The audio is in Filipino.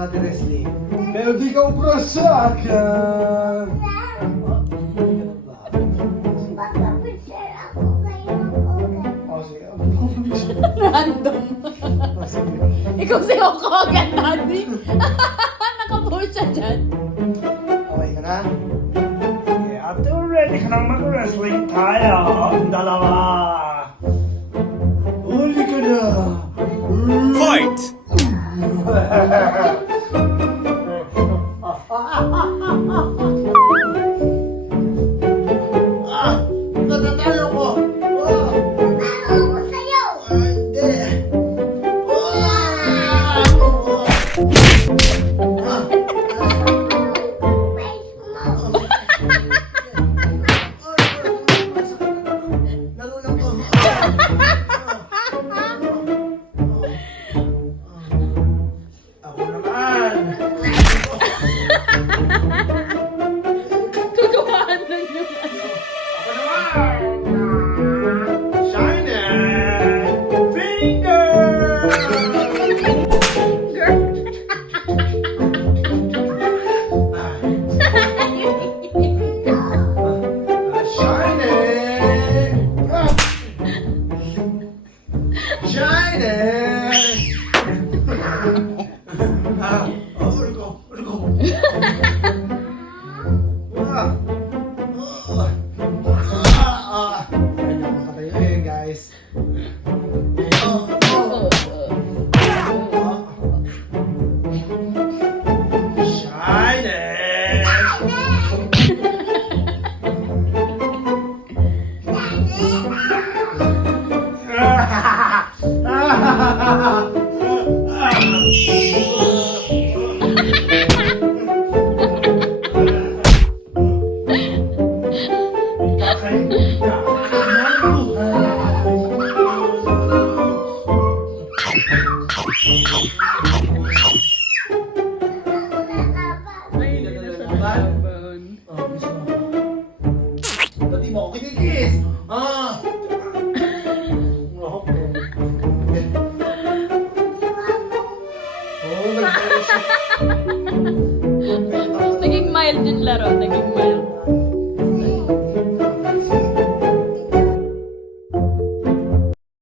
natin wrestling. Pero di ka ubras sa akin. Oh, sige. Random. Oh, sige. Ikaw si Hulk Hogan, Daddy. Nakabuo siya dyan. Okay ka na? Okay, ate, ready ka nang mag-wrestling tayo. Ang dalawa. Huli ka na! Fight! Natatalo ko! Hindi! Lalo lang to. Ako naman! Gagawaan lang yung ano. Ako naman. Shining finger. Girl. Guys. Ay, hindi na siya nalaban. Oh, gusto mo. Ba't di mo ako kinikis? Ah! Oh, nagtayo siya. Naging mild yung laro. Naging mild.